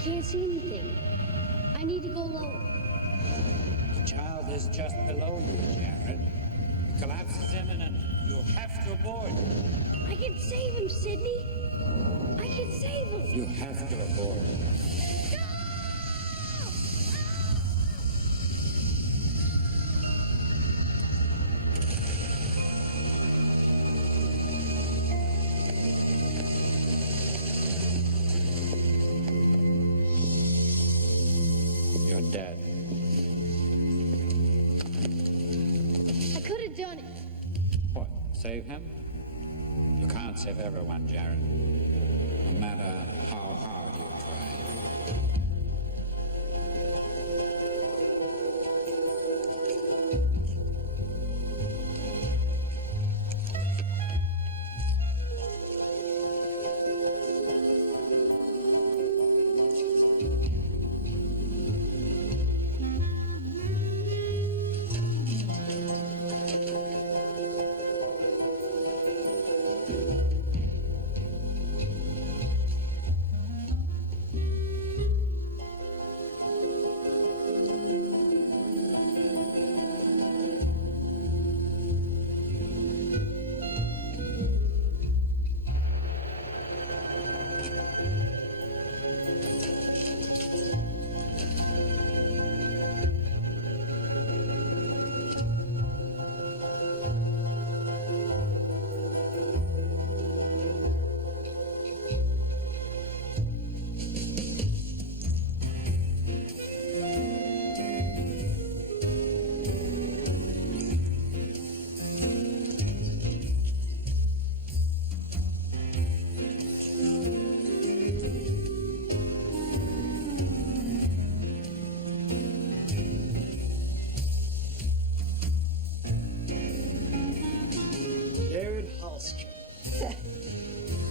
can't see anything. I need to go lower. The child is just below you, Jared. The collapse is imminent. You have to abort. I can save him, Sidney. I can save him. You have to abort. You're dead. I could have done it. What? Save him? You can't save everyone, Jared. No matter how hard you try.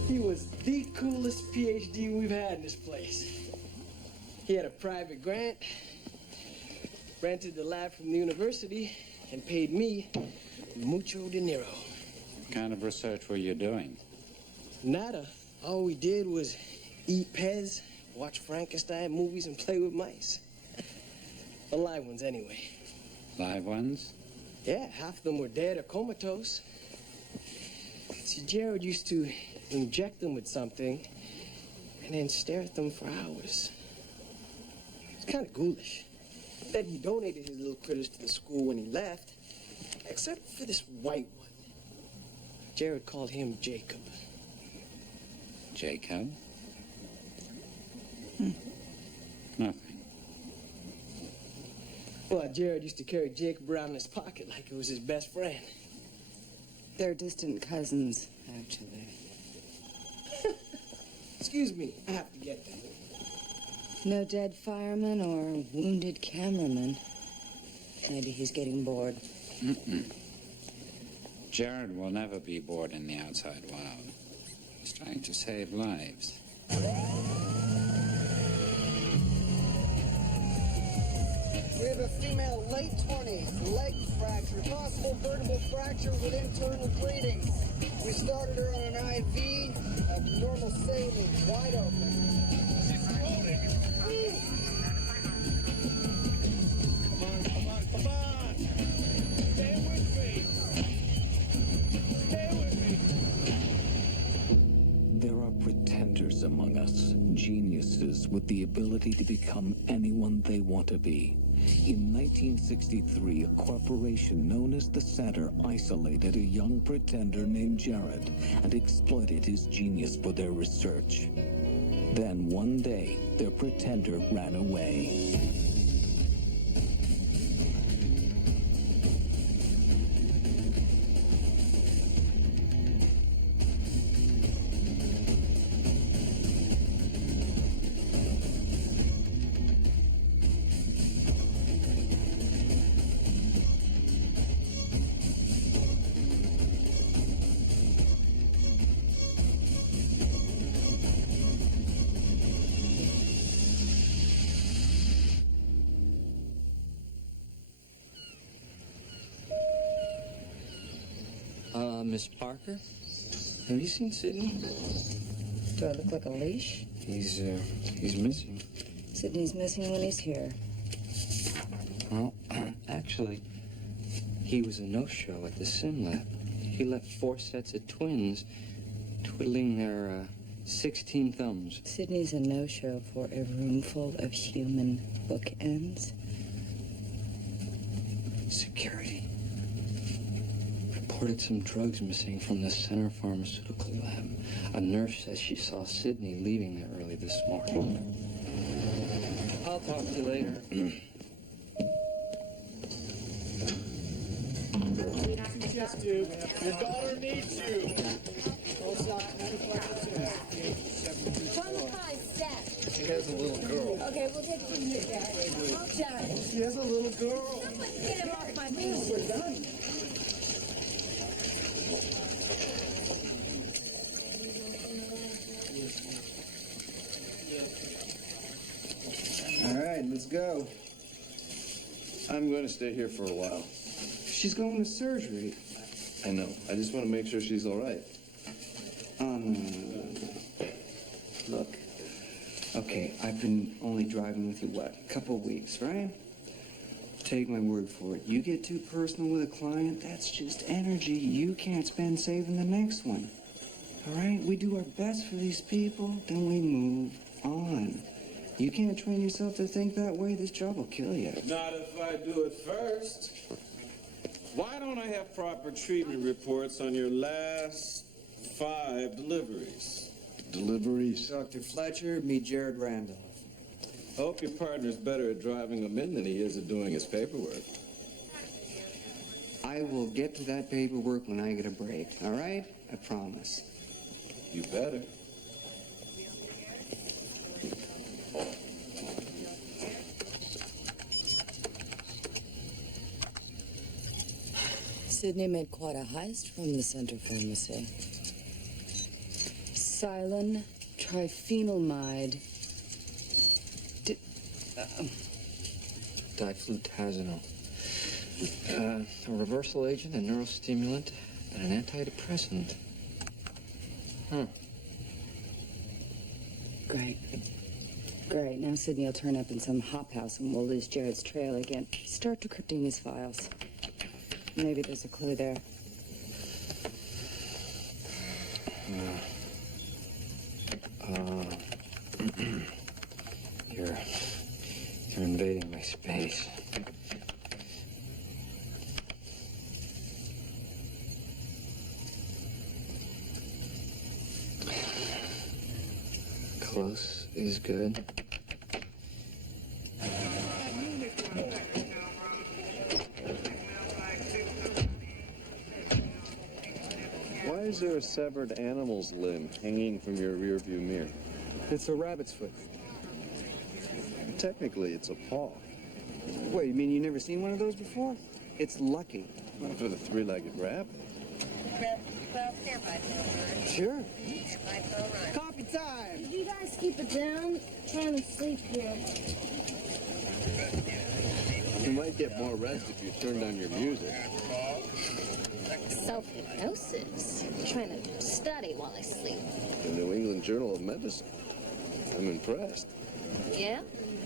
He was the coolest PhD we've had in this place. He had a private grant, rented the lab from the university, and paid me mucho dinero. What kind of research were you doing? Nada. All we did was eat Pez, watch Frankenstein movies, and play with mice. The live ones, anyway. Live ones? Yeah, half of them were dead or comatose. See, Jared used to inject them with something and then stare at them for hours. It's kind of ghoulish. Then he donated his little critters to the school when he left, except for this white one. Jared called him Jacob. Jacob? Nothing. Well, Jared used to carry Jacob around in his pocket like it was his best friend. They're distant cousins, actually. Excuse me, I have to get that. No dead fireman or wounded cameraman. Maybe he's getting bored. Jared will never be bored in the outside world. He's trying to save lives. We have a female late 20s, leg fracture, possible vertebral fracture with internal bleeding. We started her on an IV, abnormal saline, wide open. She's floating. Come on. Stay with me. There are pretenders among us, geniuses with the ability to become anyone they want to be. In 1963, a corporation known as the Center isolated a young pretender named Jared and exploited his genius for their research. Then one day, their pretender ran away. Miss Parker? Have you seen Sidney? Do I look like a leash? He's missing. Sidney's missing when he's here. Well, actually, he was a no-show at the sim lab. He left 4 sets of twins twiddling their 16 thumbs. Sidney's a no-show for a room full of human bookends. Security reported some drugs missing from the Center Pharmaceutical Lab. A nurse says she saw Sidney leaving there early this morning. I'll talk to you later. Yes, dude. Your daughter needs you. It's on the pie set. She has a little girl. Okay, we'll take from here, Dad. Jared, She has a little girl. someone get him off my knees. We're done. All right, let's go. I'm going to stay here for a while. She's going to surgery. I know. I just want to make sure she's all right. Look. Okay, I've been only driving with you, what, a couple of weeks, right? Take my word for it. You get too personal with a client, that's just energy you can't spend saving the next one. All right? We do our best for these people, then we move on. You can't train yourself to think that way. This job will kill you. Not if I do it first. Why don't I have proper treatment reports on your last 5 deliveries? Deliveries. Dr. Fletcher, meet Jared Randolph. Hope your partner's better at driving them in than he is at doing his paperwork. I will get to that paperwork when I get a break, all right? I promise. You better. Sidney made quite a heist from the Center Pharmacy. Silin triphenylmide. Diflutazanol. A reversal agent, a neurostimulant, and an antidepressant. Huh. Great. Great. Now Sidney will turn up in some hop house and we'll lose Jared's trail again. Start decrypting his files. Maybe there's a clue there. You're invading my space. Close is good. Why is there a severed animal's limb hanging from your rearview mirror? It's a rabbit's foot. Technically, it's a paw. Wait, you mean you've never seen one of those before? It's lucky. Not for the 3-legged rabbit. Sure. Coffee time. Could you guys keep it down? I'm trying to sleep here. You might get more rest if you turn down your music. Self-hypnosis. I'm trying to study while I sleep. The New England Journal of Medicine. I'm impressed. Yeah?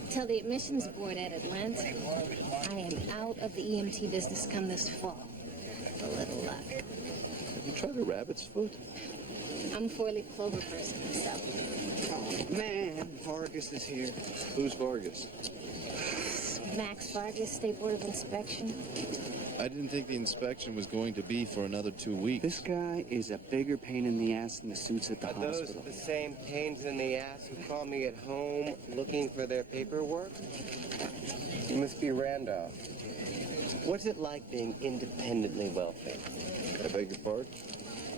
Tell the admissions board at Atlanta. I am out of the EMT business come this fall. A little luck. Have you tried a rabbit's foot? I'm a 4-leaf clover person myself. Oh, man, Vargas is here. Who's Vargas? Max Vargas, State Board of Inspection. I didn't think the inspection was going to be for another 2 weeks. This guy is a bigger pain in the ass than the suits at the Are those hospital. the same pains in the ass who call me at home looking for their paperwork? You must be Randolph. What's it like being independently wealthy? I beg your pardon?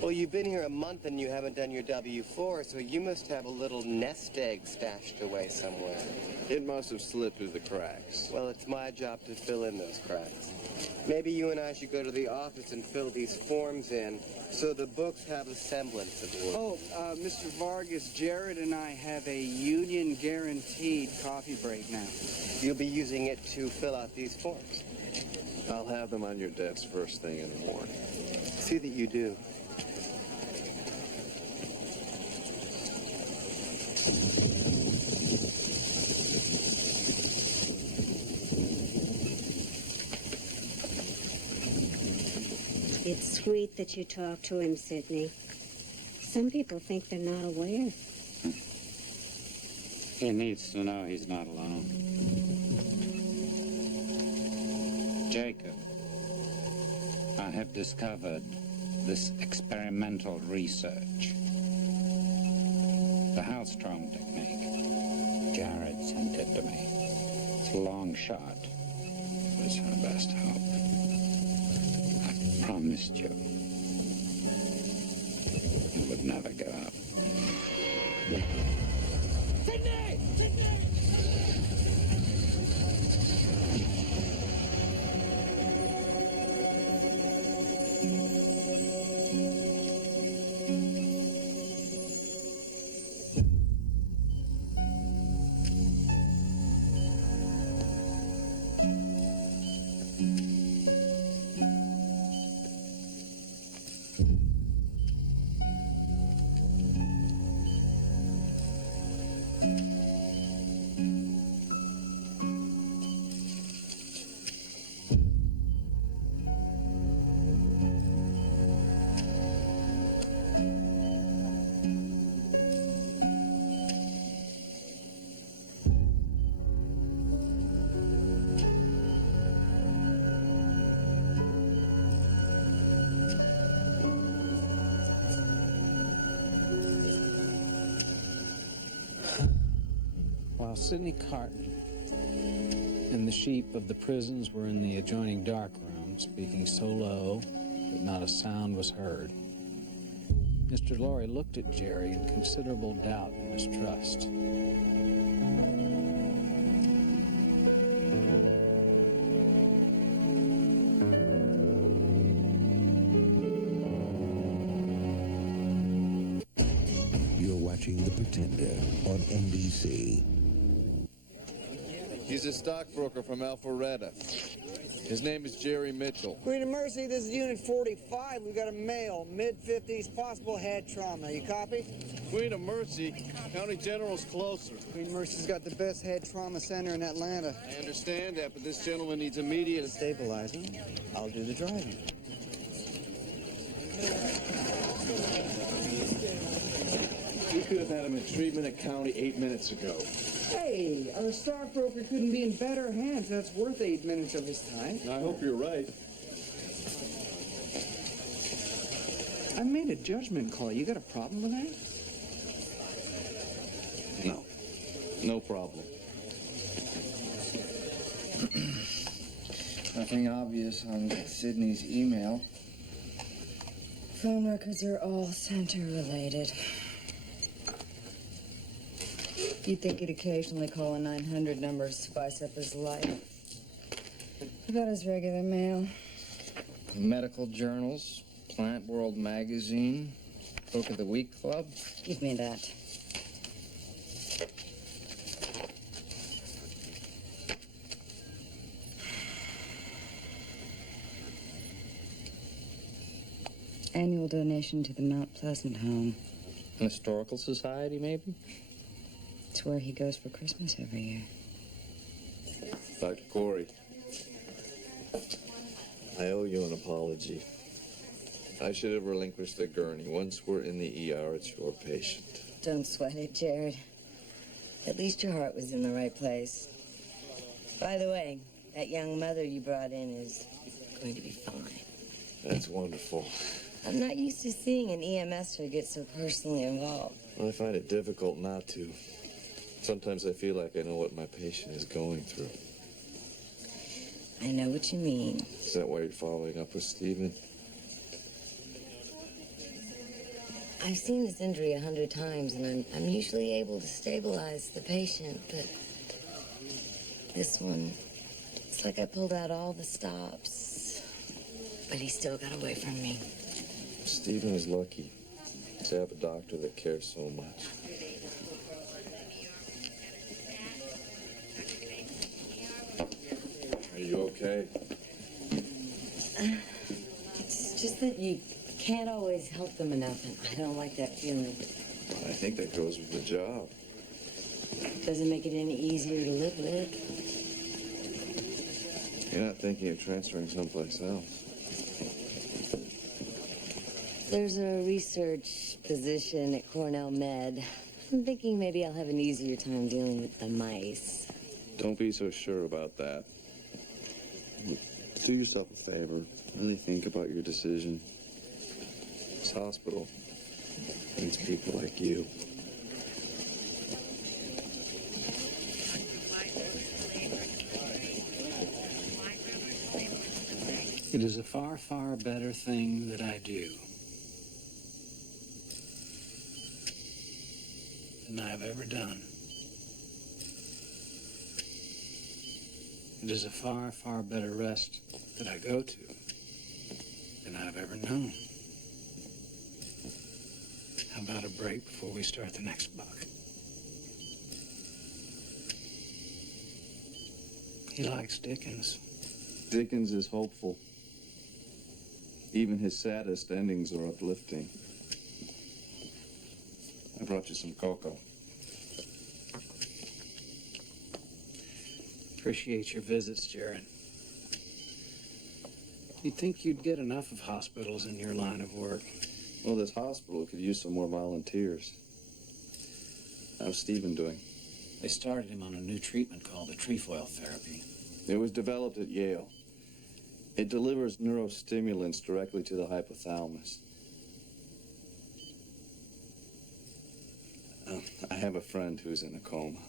Well, you've been here a month and you haven't done your W-4, so you must have a little nest egg stashed away somewhere. It must have slipped through the cracks. Well, it's my job to fill in those cracks. Maybe you and I should go to the office and fill these forms in so the books have a semblance of order. Oh, Mr. Vargas, Jared and I have a union-guaranteed coffee break now. You'll be using it to fill out these forms. I'll have them on your desk first thing in the morning. See that you do. It's sweet that you talk to him, Sidney. Some people think they're not aware. He needs to know he's not alone. Jacob, I have discovered this experimental research. The Hellstrom technique. Jared sent it to me. It's a long shot, but it's our best hope. I promised you it would never give up. Sydney! Sydney! While Sidney Carton and the sheep of the prisons were in the adjoining dark room, speaking so low that not a sound was heard, Mr. Lorry looked at Jerry in considerable doubt and mistrust. You're watching The Pretender on NBC. He's a stockbroker from Alpharetta. His name is Jerry Mitchell. Queen of Mercy, this is Unit 45. We've got a male, mid-50s, possible head trauma. You copy? Queen of Mercy? County General's closer. Queen of Mercy's got the best head trauma center in Atlanta. I understand that, but this gentleman needs immediate stabilizing. I'll do the driving. We could have had him in treatment at County 8 minutes ago. Hey, our stockbroker couldn't be in better hands. That's worth 8 minutes of his time. I hope you're right. I made a judgment call. You got a problem with that? No. No problem. Nothing obvious on Sydney's email. Phone records are all center related. You'd think he'd occasionally call a 900 number to spice up his life. What about his regular mail? Medical journals, Plant World magazine, Book of the Week Club. Give me that. Annual donation to the Mount Pleasant home. An historical society, maybe? It's where he goes for Christmas every year. Dr. Corey, I owe you an apology. I should have relinquished the gurney. Once we're in the ER, it's your patient. Don't sweat it, Jared. At least your heart was in the right place. By the way, that young mother you brought in is going to be fine. That's wonderful. I'm not used to seeing an EMSer get so personally involved. I find it difficult not to. Sometimes I feel like I know what my patient is going through. I know what you mean. Is that why you're following up with Stephen? I've seen this injury 100 times, and I'm usually able to stabilize the patient, but this one, it's like I pulled out all the stops, but he still got away from me. Stephen is lucky to have a doctor that cares so much. Are you okay? It's just that you can't always help them enough, and I don't like that feeling. I think that goes with the job. Doesn't make it any easier to live with. You're not thinking of transferring someplace else. There's a research position at Cornell Med. I'm thinking maybe I'll have an easier time dealing with the mice. Don't be so sure about that. Do yourself a favor. Really think about your decision. This hospital needs people like you. It is a far, far better thing that I do than I have ever done. It is a far, far better rest that I go to than I've ever known. How about a break before we start the next buck? He likes Dickens. Dickens is hopeful. Even his saddest endings are uplifting. I brought you some cocoa. Appreciate your visits, Jared. You'd think you'd get enough of hospitals in your line of work. Well, this hospital could use some more volunteers. How's Stephen doing? They started him on a new treatment called the trefoil therapy. It was developed at Yale. It delivers neurostimulants directly to the hypothalamus. I have a friend who's in a coma.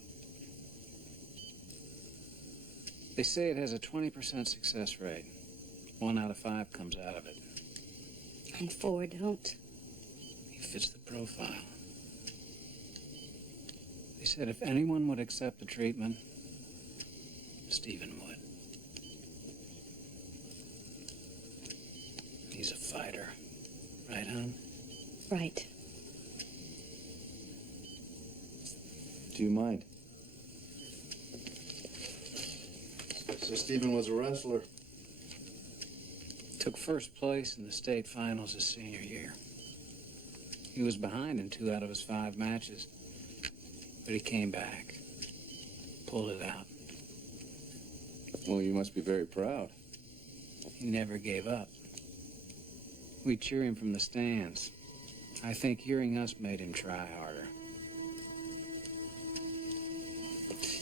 They say it has a 20% success rate. 1 out of 5 comes out of it. And 4 don't. He fits the profile. They said if anyone would accept the treatment, Stephen would. He's a fighter. Right, hon? Right. Do you mind? So Stephen was a wrestler. Took first place in the state finals his senior year. He was behind in 2 out of his 5 matches, but he came back, pulled it out. Well, you must be very proud. He never gave up. We cheer him from the stands. I think hearing us made him try harder.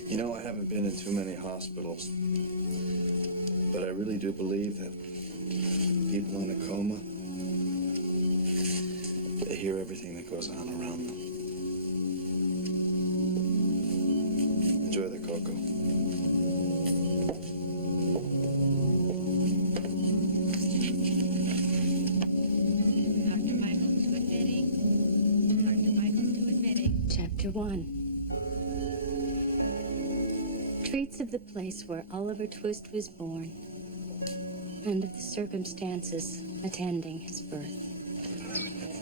You know, I haven't been in too many hospitals, but I really do believe that people in a coma, they hear everything that goes on around them. Enjoy the cocoa. Chapter 1. Treats of the place where Oliver Twist was born and of the circumstances attending his birth.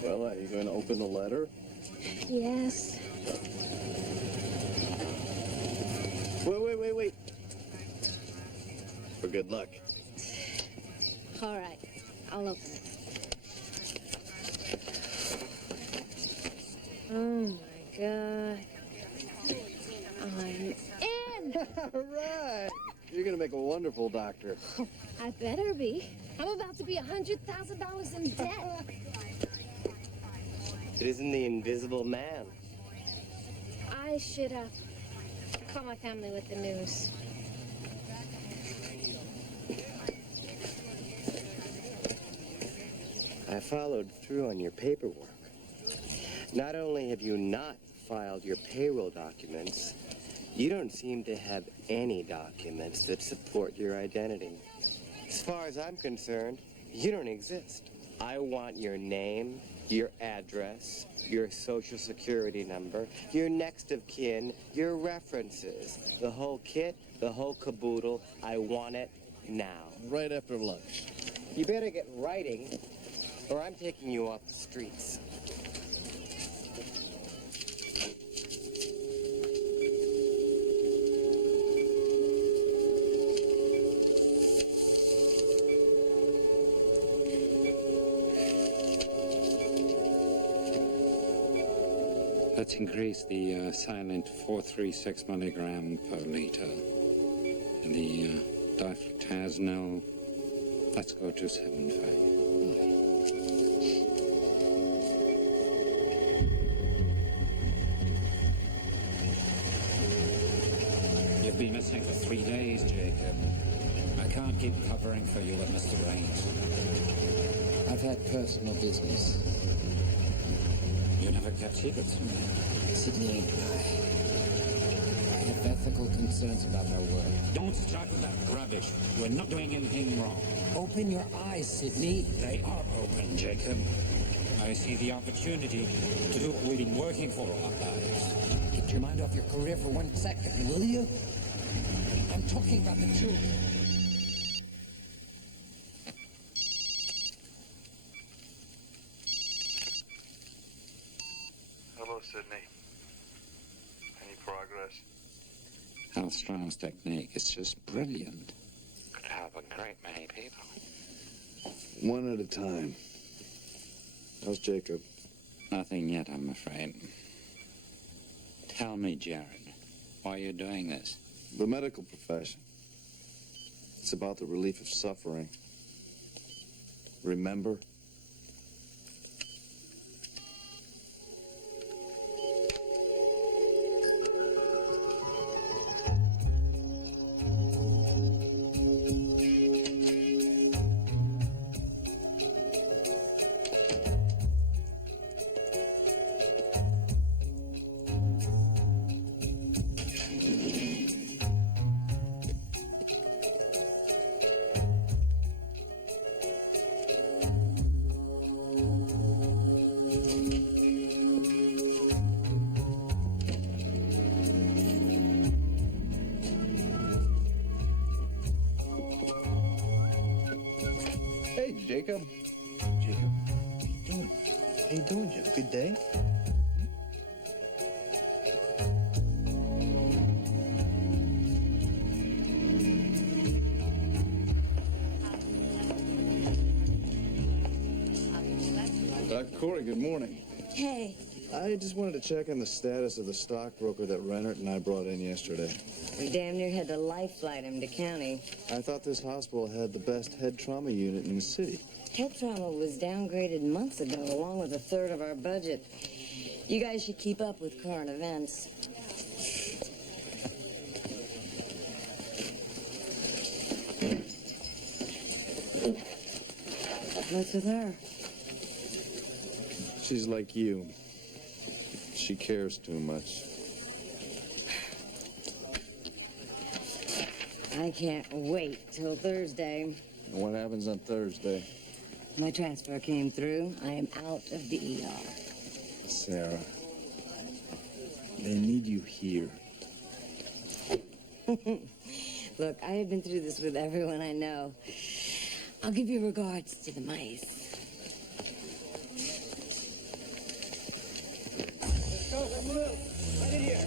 Well, are you going to open the letter? Yes. Wait. For good luck. All right. I'll open it. Oh, my God. I'm in! All right. You're going to make a wonderful doctor. I better be. I'm about to be $100,000 in debt. It isn't the Invisible Man. I should call my family with the news. I followed through on your paperwork. Not only have you not filed your payroll documents, you don't seem to have any documents that support your identity. As far as I'm concerned, you don't exist. I want your name, your address, your social security number, your next of kin, your references. The whole kit, the whole caboodle. I want it now. Right after lunch. You better get writing, or I'm taking you off the streets. Let's increase the silent 436 milligram per liter. And the diflutasnil, let's go to 7.5. You've been missing for 3 days, Jacob. I can't keep covering for you with Mr. Raines. I've had personal business. You never kept secrets from me. Sydney, I have ethical concerns about our work. Don't start with that rubbish. We're not doing anything wrong. Open your eyes, Sydney. They are open, Jacob. I see the opportunity to do what we've been working for all our lives. Get your mind off your career for 1 second, will you? I'm talking about the truth. Hello, Sydney. Any progress? Al Strong's technique is just brilliant. Could help a great many people. One at a time. How's Jacob? Nothing yet, I'm afraid. Tell me, Jared, why you're doing this? The medical profession. It's about the relief of suffering. Remember? Hey, Jacob. Jacob, how you doing? How you doing, Jim? Good day? Corey, good morning. Hey, I just wanted to check on the status of the stockbroker that Rennert and I brought in yesterday. we damn near had to life flight him to county. I thought this hospital had the best head trauma unit in the city. Head trauma was downgraded months ago, along with a third of our budget. You guys should keep up with current events. What's with her? She's like you. She cares too much. I can't wait till Thursday. And what happens on Thursday? My transfer came through. I am out of the ER. Sarah, they need you here. Look, I have been through this with everyone I know. I'll give you regards to the mice. Go, come on. Right in here.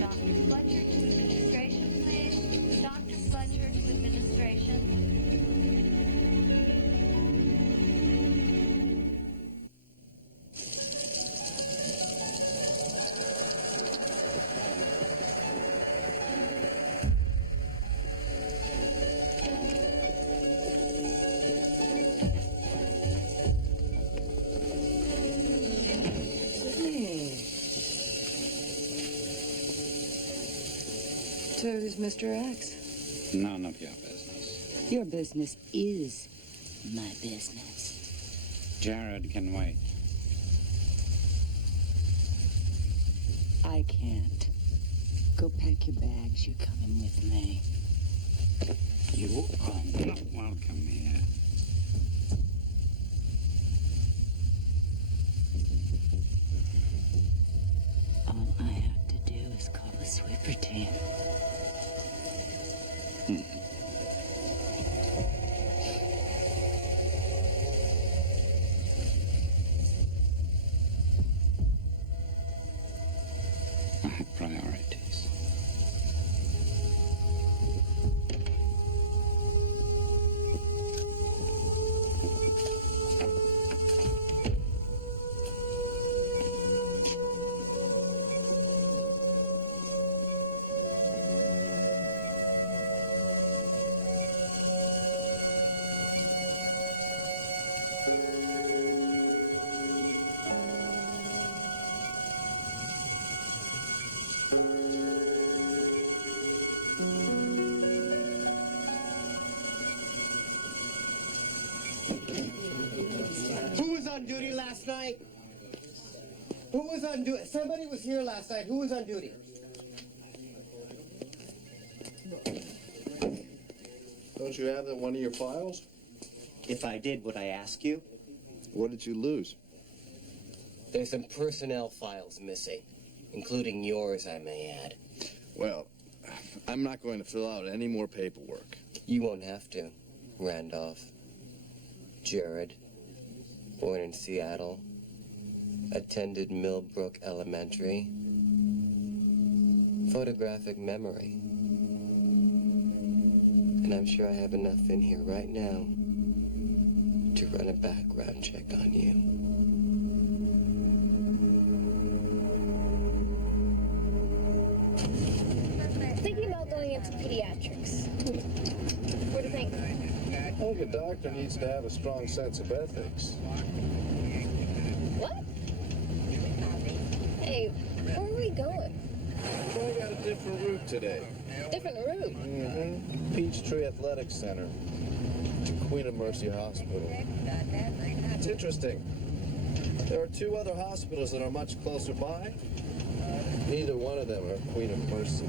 Dr. Fletcher to administration, please. Dr. Fletcher to administration. So who's Mr. X? None of your business. Your business is my business. Jared can wait. I can't. Go pack your bags. You're coming with me. You are not welcome here. All I have to do is call a sweeper team. Who was on duty last night? Who was on duty? Somebody was here last night. Who was on duty? Don't you have that in one of your files? If I did, would I ask you? What did you lose? There's some personnel files missing, including yours, I may add. Well, I'm not going to fill out any more paperwork. You won't have to, Randolph. Jared, born in Seattle, attended Millbrook Elementary. Photographic memory. And I'm sure I have enough in here right now to run a background check on you. Thinking about going into pediatrics. What do you think? I think a doctor needs to have a strong sense of ethics. What? Hey, where are we going? Well, I got a different route today. Different route. Mm-hmm. Peachtree Athletic Center to Queen of Mercy Hospital. It's interesting. There are two other hospitals that are much closer by. Neither one of them are Queen of Mercy.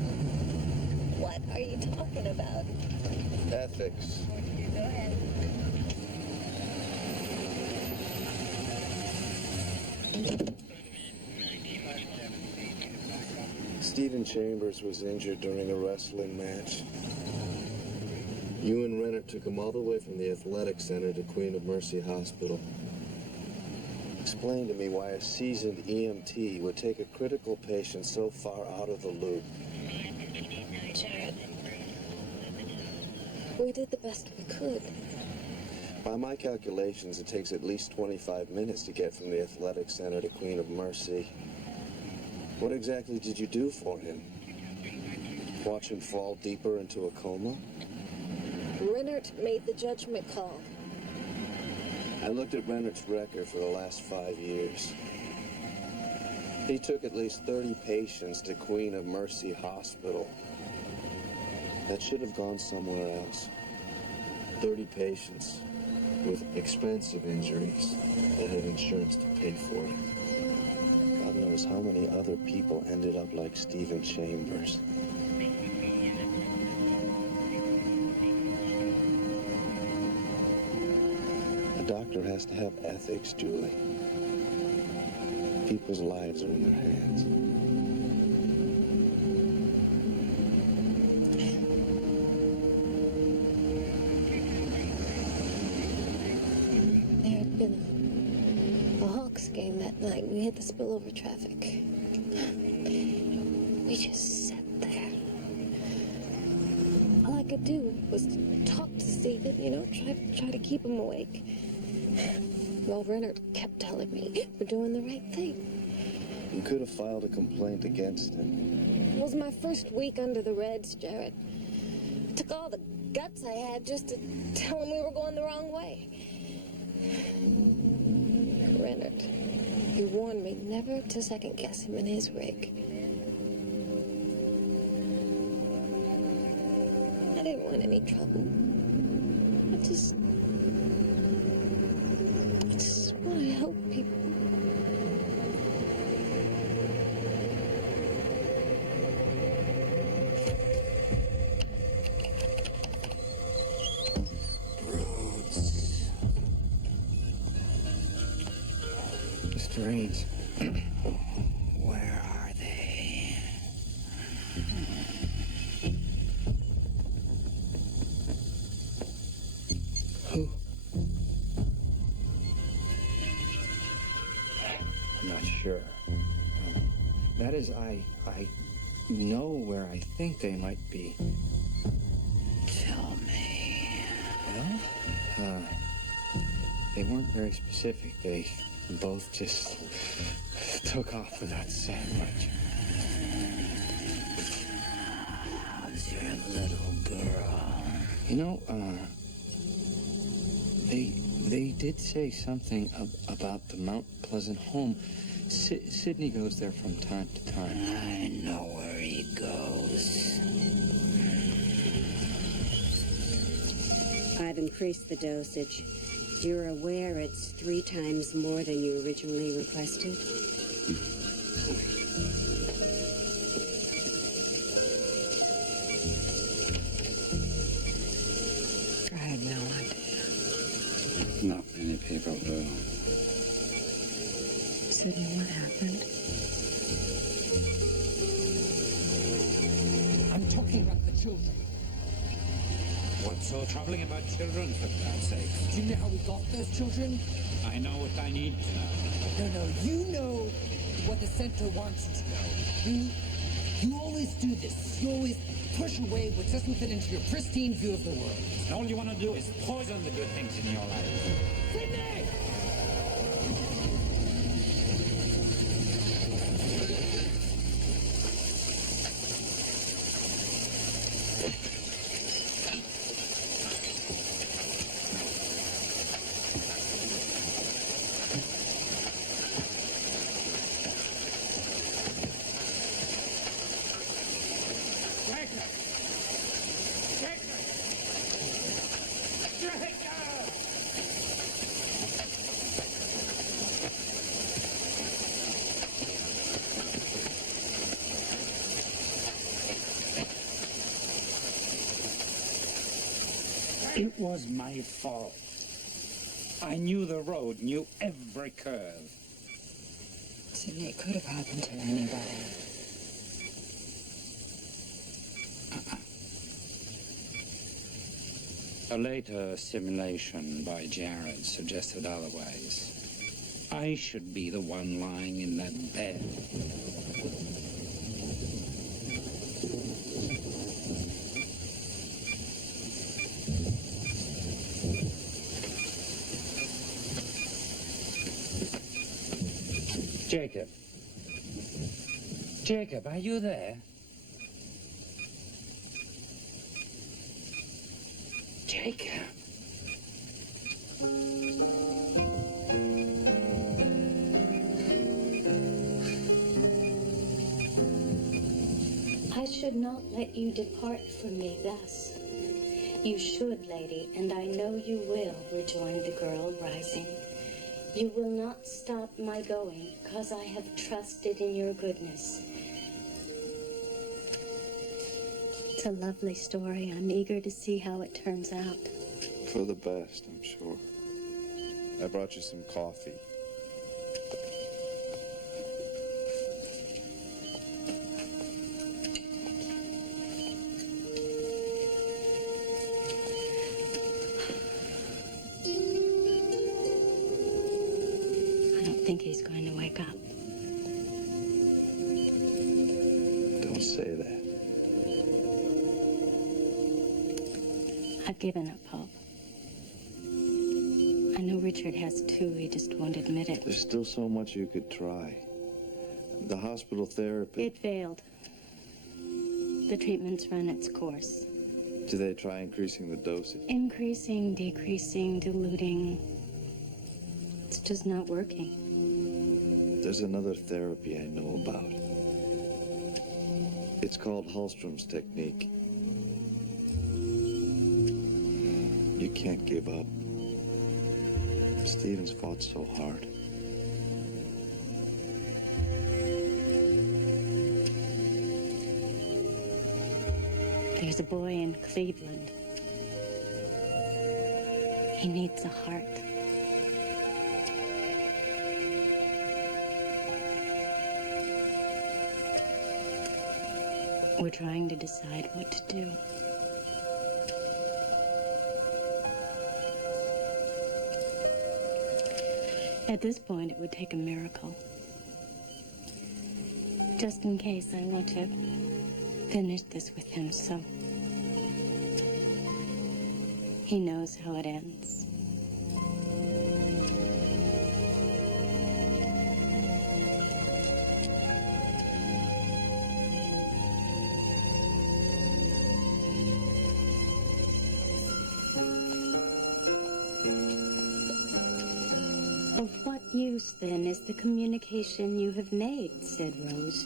What are you talking about? Ethics. Go ahead. Stephen Chambers was injured during a wrestling match. You and Renner took him all the way from the athletic center to Queen of Mercy Hospital. Explain to me why a seasoned EMT would take a critical patient so far out of the loop. Jared, we did the best we could. By my calculations, it takes at least 25 minutes to get from the athletic center to Queen of Mercy. What exactly did you do for him? Watch him fall deeper into a coma? Rennert made the judgment call. I looked at Rennert's record for the last 5 years. He took at least 30 patients to Queen of Mercy Hospital. That should have gone somewhere else. 30 patients with expensive injuries that had insurance to pay for it. God knows how many other people ended up like Stephen Chambers. A doctor has to have ethics, Julie. People's lives are in their hands. There had been a Hawks game that night. We had the spillover traffic. We just sat there. All I could do was talk to Stephen, try to keep him awake. Well, Renner kept telling me we're doing the right thing. You could have filed a complaint against him. It was my first week under the Reds, Jared. It took all the guts I had just to tell him we were going the wrong way. Renner, you warned me never to second guess him in his rig. I didn't want any trouble. I just want to help people. Mr. Raines, where are they? Who? I'm not sure. That is, I know where I think they might be. Tell me. Well, they weren't very specific. They both just took off without saying much. How's your little girl? You know, they did say something about the Mount Pleasant home. Sidney goes there from time to time. I know where he goes. I've increased the dosage. You're aware it's 3 times more than you originally requested? I had no idea. Not many people do. Sydney, what happened? I'm talking about the children. What's so troubling about children, for God's sake? Do you know how we got those children? I know what I need to know. No, you know what the center wants you to know. You always do this. You always push away what doesn't fit into your pristine view of the world. And all you want to do is poison the good things in your life. Sydney! It was my fault. I knew the road, knew every curve. Sydney, it could have happened to anybody. A later simulation by Jared suggested otherwise. I should be the one lying in that bed. Jacob. Jacob, are you there? Jacob. I should not let you depart from me thus. You should, lady, and I know you will, rejoined the girl, rising. You will not stop my going, because I have trusted in your goodness. It's a lovely story. I'm eager to see how it turns out. For the best, I'm sure. I brought you some coffee. I don't think he's going to wake up. Don't say that. I've given up hope. I know Richard has too, he just won't admit it. There's still so much you could try. The hospital therapy. It failed. The treatment's run its course. Do they try increasing the dosage? Increasing, decreasing, diluting. It's just not working. There's another therapy I know about. It's called Hallstrom's technique. You can't give up. Stevens fought so hard. There's a boy in Cleveland. He needs a heart. We're trying to decide what to do. At this point, it would take a miracle. Just in case, I want to finish this with him, so he knows how it ends. Of what use, then, is the communication you have made, said Rose.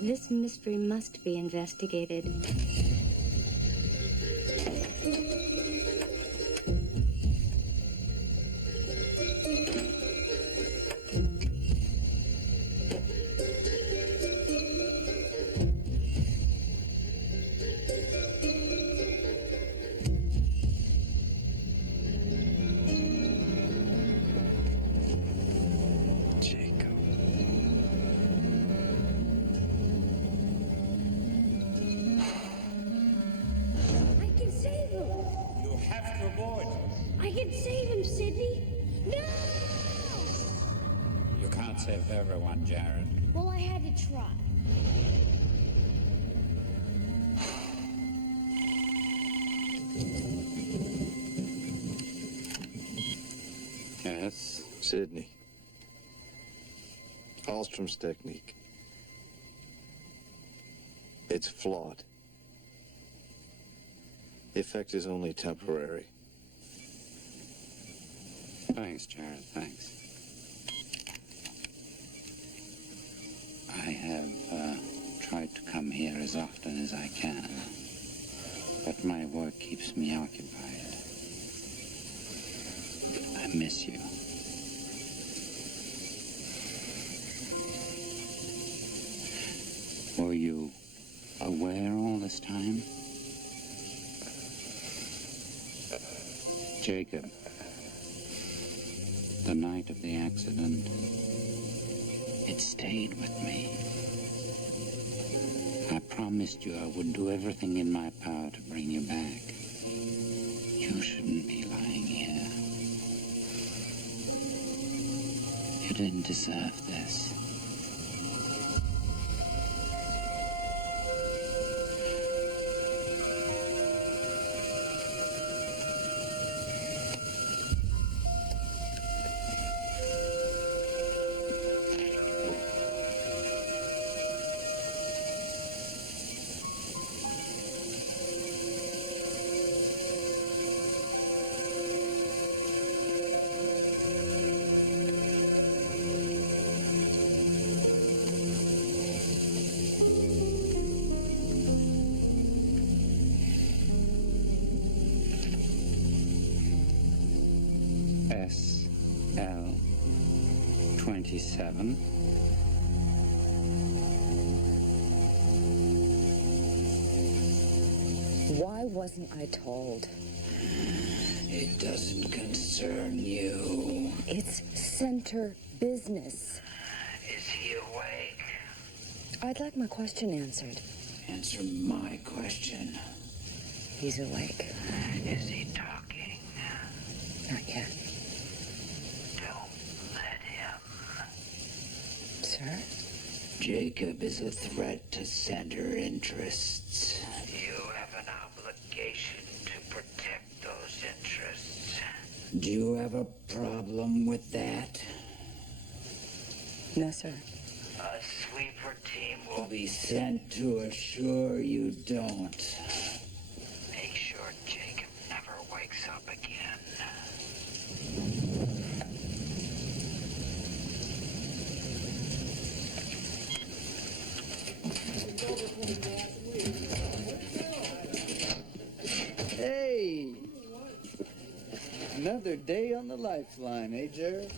This mystery must be investigated. aboard. I can save him, Sidney. No! You can't save everyone, Jared. Well, I had to try. Yes? Sidney. Hallstrom's technique. It's flawed. The effect is only temporary. Thanks, Jared, thanks. I have tried to come here as often as I can, but my work keeps me occupied. I miss you. Were you aware all this time? Jacob, the night of the accident, it stayed with me. I promised you I would do everything in my power to bring you back. You shouldn't be lying here. You didn't deserve this. S01E16. Why wasn't I told? It doesn't concern you. It's center business. Is he awake? I'd like my question answered. Answer my question. He's awake. Is he talking? Not yet. Don't let him. Sir? Jacob is a threat to center interests. You have an obligation to protect those interests. Do you have a problem with that? No, sir. A sweeper team will be sent to assure you don't. Make sure Jacob never wakes up again. Hey! Another day on the lifeline, eh, Jared?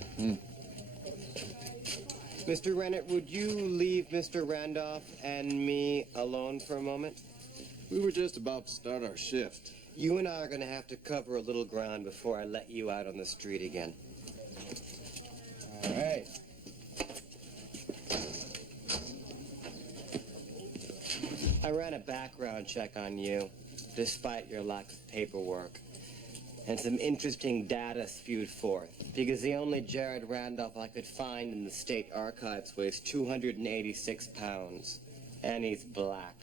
Mr. Rennett, would you leave Mr. Randolph and me alone for a moment? We were just about to start our shift. You and I are going to have to cover a little ground before I let you out on the street again. All right. I ran a background check on you, despite your lack of paperwork. And some interesting data spewed forth, because the only Jared Randolph I could find in the state archives weighs 286 pounds, and he's black.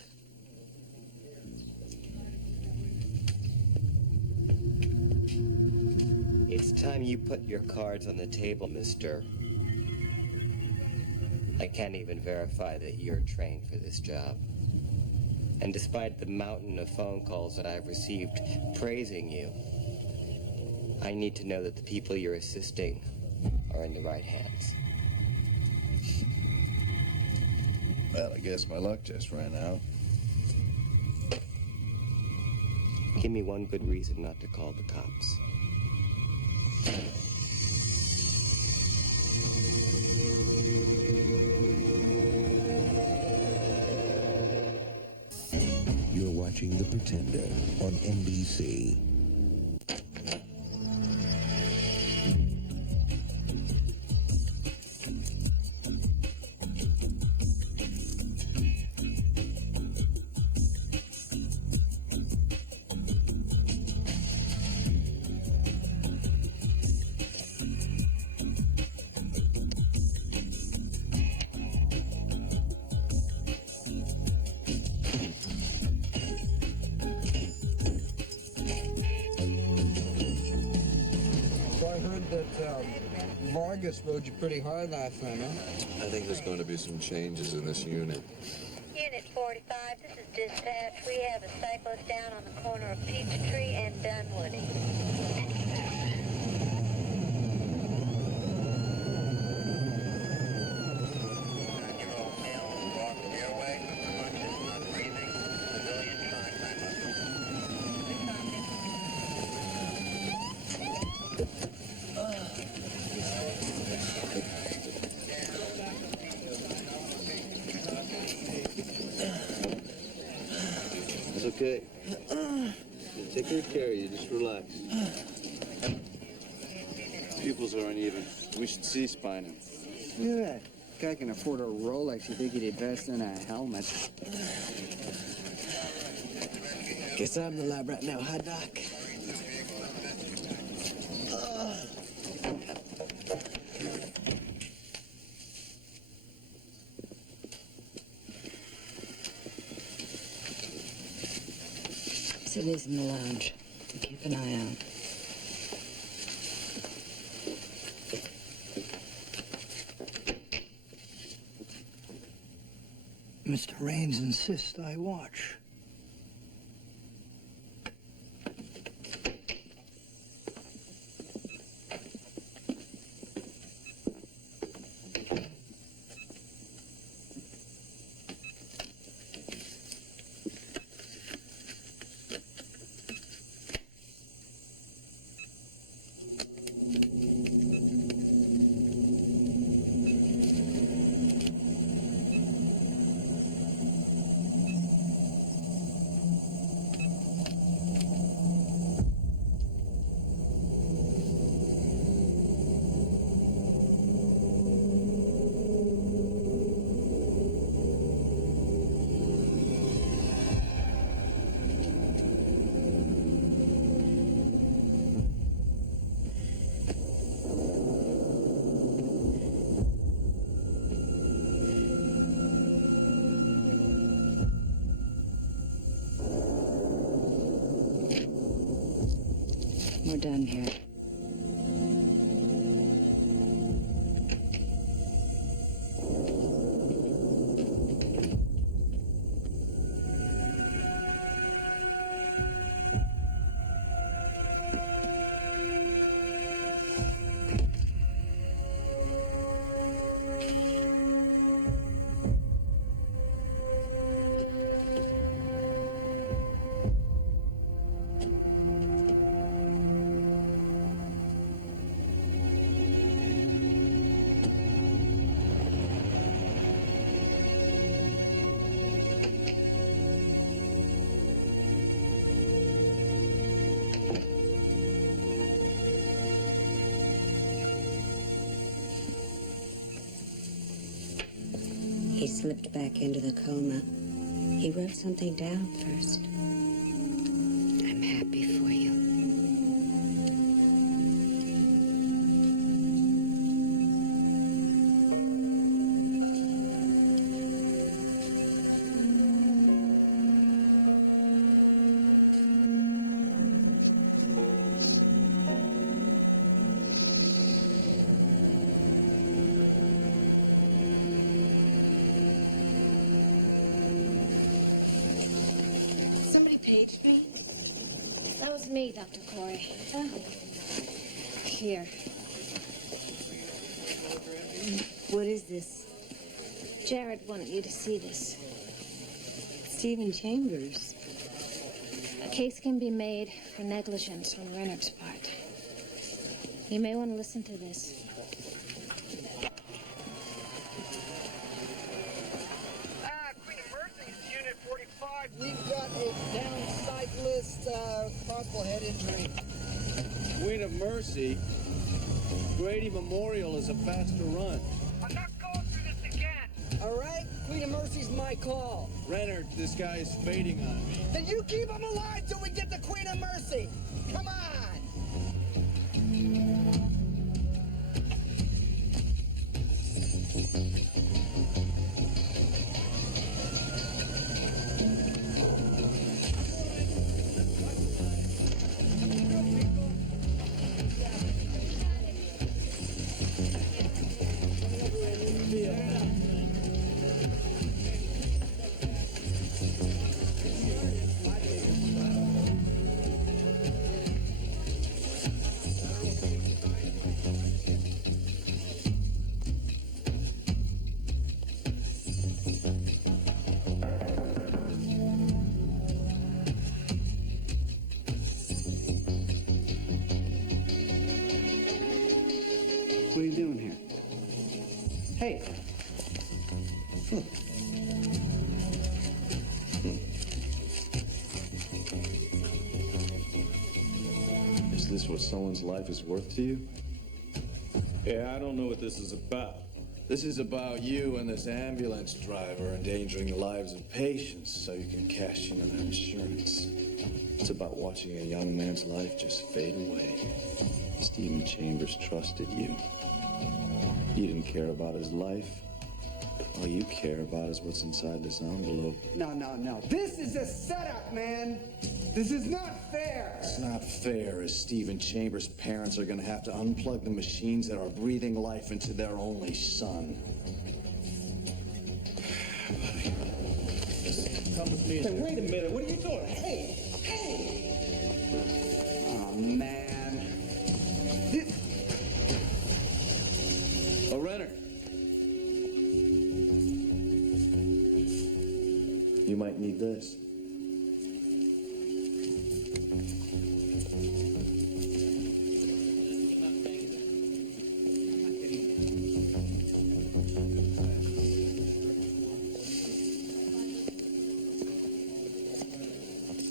It's time you put your cards on the table, mister. I can't even verify that you're trained for this job. And despite the mountain of phone calls that I've received praising you, I need to know that the people you're assisting are in the right hands. Well, I guess my luck just ran out. Give me one good reason not to call the cops. You're watching The Pretender on NBC. Vargas rode you pretty hard last time, huh? I think there's going to be some changes in this unit. Unit 45, this is dispatch. We have a cyclist down on the corner of Peachtree and Dunwoody. It's okay. Take good care of you. Just relax. Pupils are uneven. We should C-spine him. Look at that. Guy can afford a Rolex. You think he'd invest in a helmet? Guess I'm the lab rat now, huh, Doc? Sit is in the lounge. Keep an eye out. Mr. Raines insists I watch. We're done here. He slipped back into the coma. He wrote something down first. I'm happy for you. That was me, Dr. Corey. Here. What is this? Jared wanted you to see this. Stephen Chambers. A case can be made for negligence on Renard's part. You may want to listen to this. Queen of Mercy's Unit 45. We've got a down cyclist, possible head injury. Queen of Mercy, Grady Memorial is a faster run. I'm not going through this again. All right? Queen of Mercy's my call. Renard, this guy is fading on me. Then you keep him alive till we get to Queen of Mercy. Come on. What are you doing here? Hey. Is this what someone's life is worth to you? Yeah, I don't know what this is about. This is about you and this ambulance driver endangering the lives of patients so you can cash in on that insurance. It's about watching a young man's life just fade away. Stephen Chambers trusted you. You didn't care about his life. All you care about is what's inside this envelope. No. This is a setup, man. This is not fair. It's not fair as Stephen Chambers' parents are going to have to unplug the machines that are breathing life into their only son. Come with me. Hey, wait a minute. What are you doing? Hey! Oh, man. Oh, Renner. You might need this.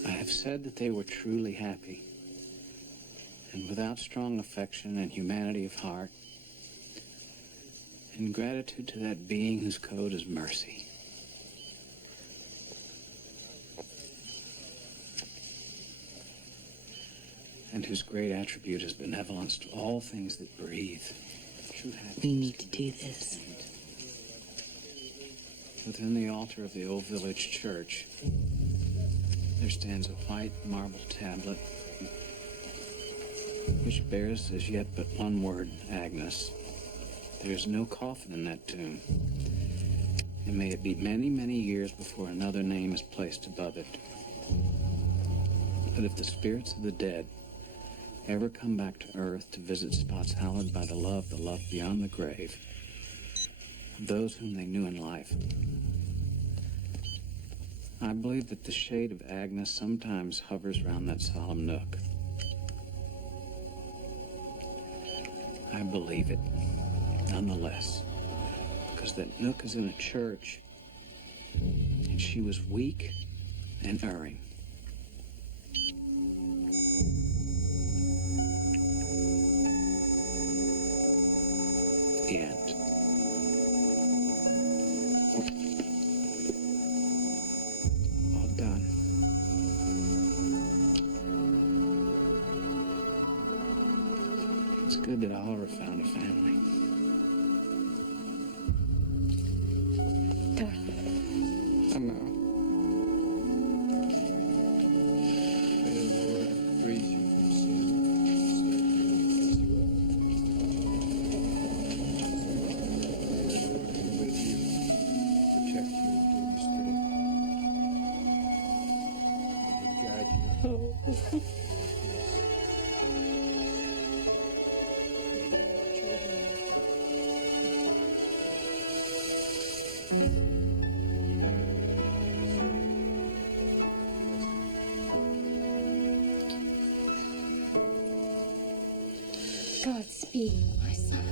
I have said that they were truly happy, and without strong affection and humanity of heart, in gratitude to that being whose code is mercy. And whose great attribute is benevolence to all things that breathe. True happiness. We need to do this. Within the altar of the old village church, there stands a white marble tablet which bears as yet but one word, Agnes. There is no coffin in that tomb, and may it be many, many years before another name is placed above it. But if the spirits of the dead ever come back to earth to visit spots hallowed by the love beyond the grave, of those whom they knew in life, I believe that the shade of Agnes sometimes hovers round that solemn nook. I believe it, nonetheless, because that nook is in a church, and she was weak and erring. The end. All done. It's good that Oliver found a family. Darling. I know. May the Lord freeze you from sin. With you, protect you and do you straight. Guide you. Godspeed, my son.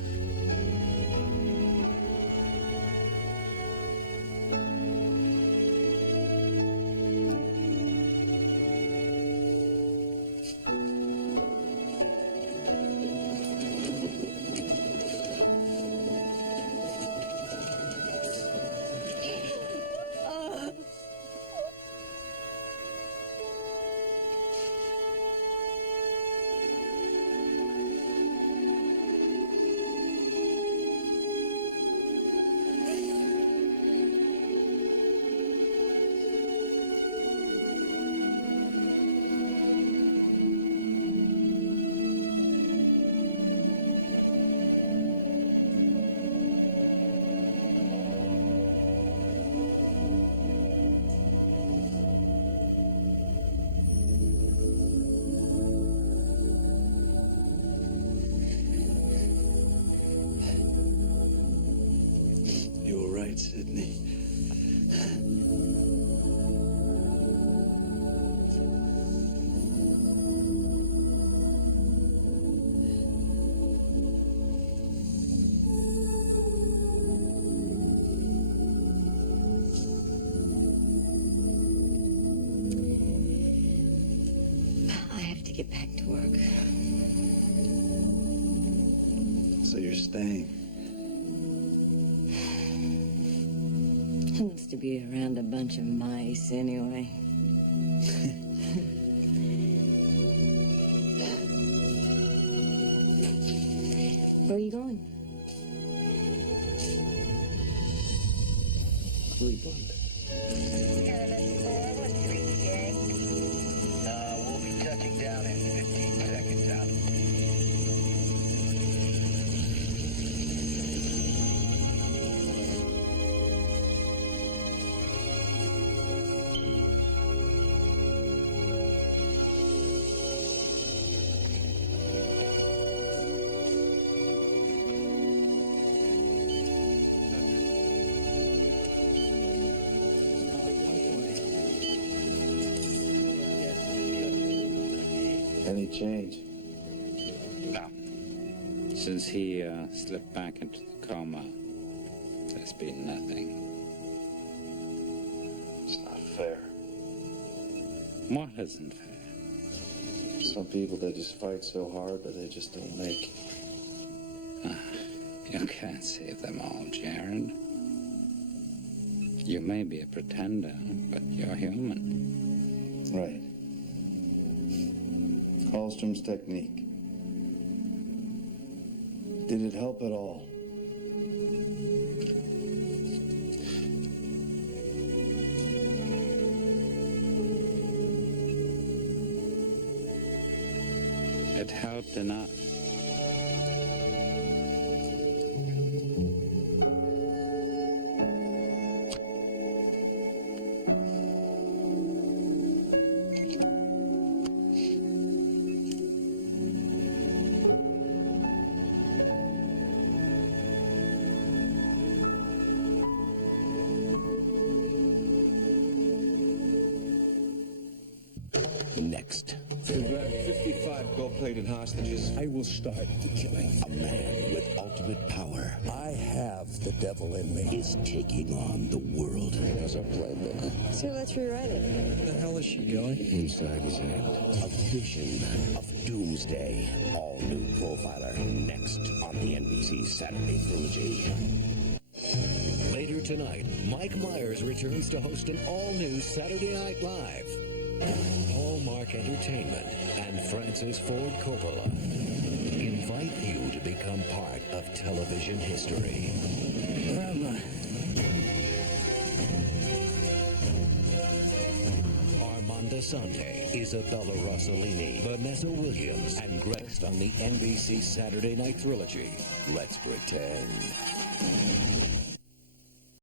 so you're staying. Who wants to be around a bunch of mice anyway? Where are you going? Cleveland. We'll be touching down in 15 seconds out. Any change? No. Since he slipped back into the coma, there's been nothing. It's not fair. What isn't fair? Some people, they just fight so hard, but they just don't make it. You can't save them all, Jared. You may be a pretender, but you're human. Right. Hallstrom's technique. Did it help at all? It helped enough. Next. We've had 55 gold-plated hostages. I will start the killing. A man with ultimate power. I have the devil in me. Is taking on the world. As a playbook. So let's rewrite it. Where the hell is she going? Inside his head. A vision of doomsday. All new Profiler. Next on the NBC Saturday Trilogy. Later tonight, Mike Myers returns to host an all-new Saturday Night Live. Hallmark Entertainment and Francis Ford Coppola invite you to become part of television history. Where am I? Armando Sante, Isabella Rossellini, Vanessa Williams, and Greg on the NBC Saturday Night Trilogy. Let's pretend.